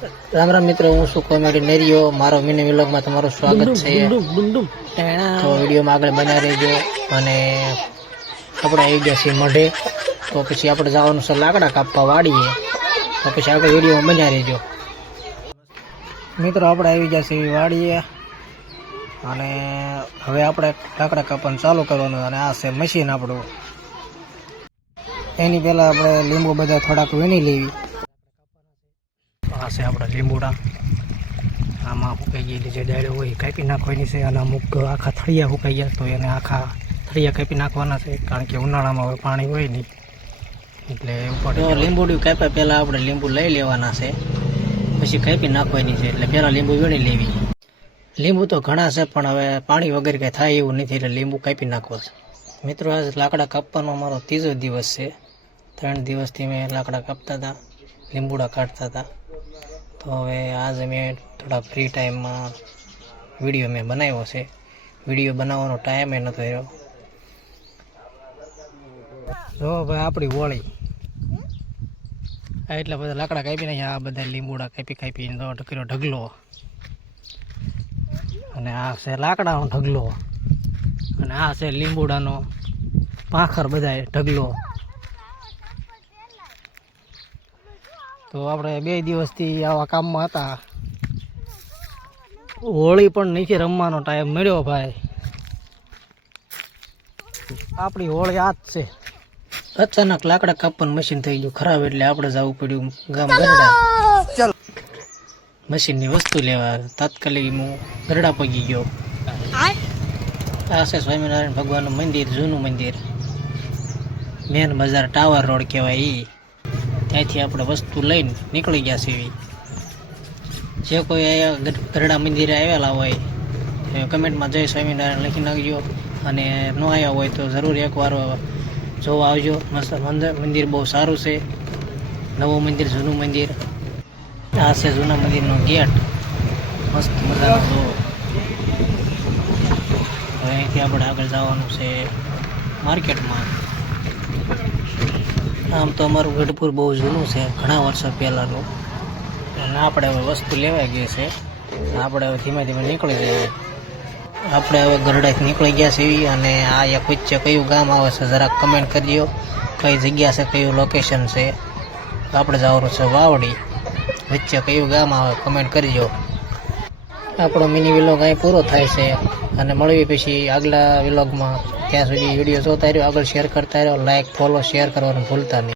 રામ રામ મિત્રો, હું છું કોમેડી નેરિયો. મારો મિની વ્લોગમાં તમારું સ્વાગત છે. તો વિડીયોમાં આગળ બન્યા રહેજો. અને આપણે આવી ગયા છીએ મઢે, તો પછી આપણે જવાનું છે લાકડા કાપવા વાડીએ. તો પછી આગળ વિડીયોમાં બન્યા રહેજો. મિત્રો આપણે આવી ગયા છીએ વાડીએ, અને હવે આપણે લાકડા કાપવાનું ચાલુ કરવાનું. અને આ છે મશીન આપણું. એની પહેલાં આપણે લીંબુ બધા થોડાક વીણી લેવી. આ છે આપણા લીંબુડા. આમાં સુકાઈ ગયેલી જે ડાળીઓ હોય કાપી નાખવાની છે. અને અમુક આખા થળિયા સુકાઈ ગયા, તો એને આખા થળિયા કાપી નાખવાના છે. કારણ કે ઉનાળામાં હવે પાણી હોય નહીં, એટલે ઉપર લીંબુડી કાપ્યા પહેલાં આપણે લીંબુ લઈ લેવાના છે, પછી કાપી નાખવાની છે. એટલે પહેલાં લીંબુ વીણી લેવી. લીંબુ તો ઘણા છે, પણ હવે પાણી વગર કંઈ થાય એવું નથી, એટલે લીંબુ કાપી નાખવા છે. મિત્રો, આજ લાકડા કાપવાનો અમારો 3જો દિવસ છે. 3 દિવસથી મેં લાકડા કાપતા હતા, લીંબુડા કાઢતા હતા. તો હવે આજે મેં થોડા ફ્રી ટાઈમમાં વિડીયો મેં બનાવ્યો છે. વિડીયો બનાવવાનો ટાઈમ એ નહોતો રહ્યો. જો ભાઈ આપણી હોળી એટલા બધા લાકડા કાપી નાખ્યા. આ બધા લીંબુડા કાપીને તો કર્યો ઢગલો. અને આ છે લાકડાનો ઢગલો, અને આ છે લીંબુડાનો પાંખર બધા ઢગલો. તો આપણે 2 દિવસથી આવા કામમાં હતા. હોળી પણ નથી રમવાનો ટાઈમ મળ્યો ભાઈ. આપણી હોળી આ જ છે. અચાનક લાકડા કાપવાનું મશીન થઈ ગયું ખરાબ, એટલે આપણે જવું પડ્યું ગામ ગરડા મશીનની વસ્તુ લેવા. તાત્કાલિક હું ગરડા પગી ગયો. આ છે સ્વામિનારાયણ ભગવાનનું મંદિર, જૂનું મંદિર, મેન બજાર, ટાવર રોડ કહેવાય. ત્યાંથી આપણે વસ્તુ લઈને નીકળી ગયા છીએ. જે કોઈ અહીંયા ગરડા મંદિરે આવેલા હોય એ કમેન્ટમાં જય સ્વામિનારાયણ લખી નાખજો. અને ન આવ્યા હોય તો જરૂર એકવાર જોવા આવજો. મસ્ત મંદિર બહુ સારું છે. નવું મંદિર, જૂનું મંદિર. આ છે જૂના મંદિરનો ગેટ, મસ્ત મજાનો. હવે અહીંથી આપણે આગળ જવાનું છે માર્કેટમાં. આમ તો અમારું ગઢપુર બહુ જૂનું છે, ઘણા વર્ષો પહેલાંનું. અને આપણે હવે વસ્તુ લેવાઈ ગઈ છે. આપણે હવે ધીમે ધીમે નીકળી જઈએ. આપણે હવે ગરડાથી નીકળી ગયા છીએ. અને આ એક વચ્ચે કયું ગામ આવે છે જરાક કમેન્ટ કરજો. કઈ જગ્યા છે, કયું લોકેશન છે. આપણે જવાનું છે વાવડી. વચ્ચે કયું ગામ આવે કમેન્ટ કરજો. આપણો મિની વ્લોગ અહીં પૂરો થાય છે. અને મળવી પછી આગલા વ્લોગમાં. ત્યાં સુધી વિડીયો જોતા રહ્યો, આગળ શેર કરતા રહ્યો. લાઈક, ફોલો, શેર કરવાનું ભૂલતા નહીં.